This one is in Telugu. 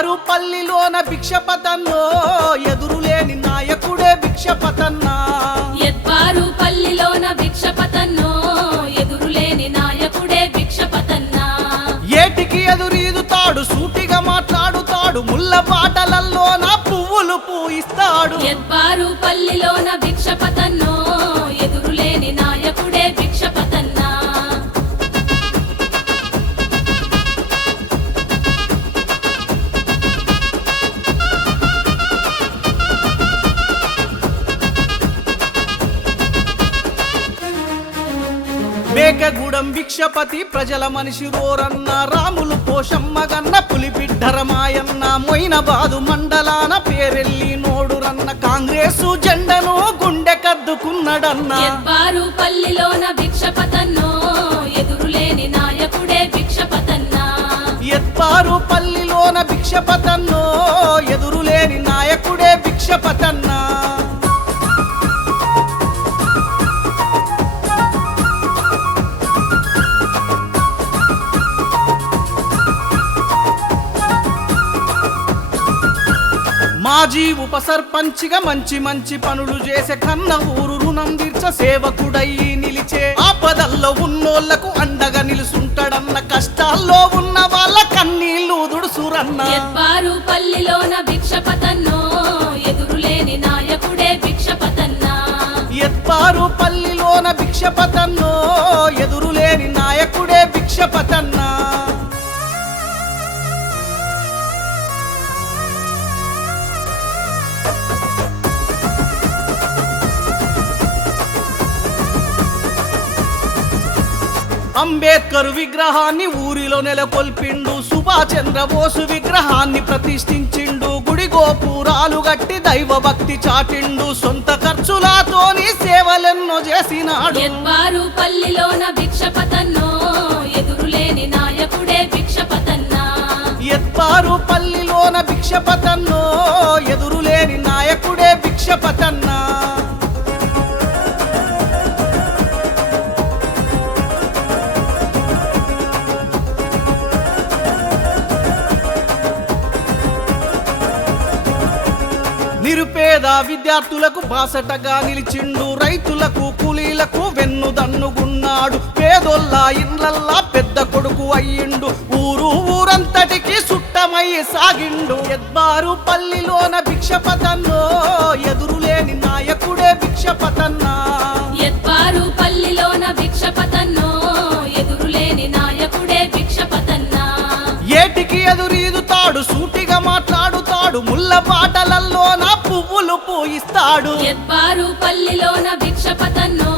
ఎద్బారు పల్లిలోన భిక్షపతన్నో ఎదురులేని నాయకుడే భిక్షపతన్నా ఎద్బారు పల్లిలోన భిక్షపతన్నో ఎదురులేని నాయకుడే భిక్షపతన్నా ఏటికి ఎదురీదుతాడు సూటిగా మాట్లాడుతాడు ముళ్ళ పాటలల్లోన పువ్వులు పూయిస్తాడు ఎద్బారు పల్లిలోన భిక్షపతన్నో ఎదురులేని నాయకుడే భిక్షపతన్నా మేకగూడెం భిక్షపతి ప్రజల మనిషి రోరన్న రాములు పోషమ్మ గన్న పులిబిడ్డరమాయన్న మొయినాబాదు మండలాన పేరెల్లి నోడురన్న కాంగ్రెసు జెండను గుండె కద్దుకున్నడన్న ఎద్బారు పల్లిలోన భిక్షపతన్నో ఎదురులేని నాయకుడే భిక్షపతన్నా ఎద్బారు పల్లిలోన భిక్షపతన్నో ఎదురులేని నాయకుడే భిక్షపతన్నా మాజీ ఉప సర్పంచిగా మంచి మంచి పనులు చేసే కన్న ఊరు రుణం తీర్చ సేవకుడయ్యి నిలిచే ఆపదల్లో ఉన్నోళ్లకు అండగా నిలుసుంటాడన్న కష్టాల్లో ఉన్న వాళ్ళ కన్నీళ్లు దుడుసురన్న ఎద్బారు పల్లిలోన భిక్షపతన్నో ఎదురులేని నాయకుడే భిక్షపతన్నా ఎద్బారు పల్లిలోన భిక్షపతన్నో ఎదురులేని నాయకుడే భిక్షపతన్నా అంబేద్కర్ విగ్రహాన్ని ఊరిలో నెలకొల్పిండు సుభాష్ చంద్రబోసు విగ్రహాన్ని ప్రతిష్ఠించిండు గుడి గోపురాలు గట్టి దైవ భక్తి చాటిండు సొంత ఖర్చులతోని సేవలెన్నో చేసినాడు ఎద్బారు పల్లిలోన భిక్షపతన్నో ఎదురులేని నాయకుడే భిక్షపతన్నా ఎద్బారు పల్లిలోన భిక్షపతన్నో ఎదురులేని నాయకుడే భిక్షపతన్నా నిరుపేద విద్యార్థులకు బాసటగా నిలిచిండు రైతులకు కూలీలకు వెన్నుదన్నుగున్నాడు పేదోళ్ళ ఇండ్లల్లా పెద్ద కొడుకు అయ్యిండు ఊరంతటికి సుట్టమయ్యి సాగిండు ఎద్బారు పల్లిలోన భిక్షపతన్నో ఎదురులేని నాయకుడే భిక్షపతన్నా ఎద్బారు పల్లిలోన భిక్షపతన్నో ఎదురులేని నాయకుడే భిక్షపతన్నా ఏటికి ఎదురీదుతాడు సూటిగా మాట్లాడుతాడు ముళ్ళ పాటలల్లోన పువ్వులు పూయిస్తాడు ఎద్బారు పల్లిలోన భిక్షపతన్నో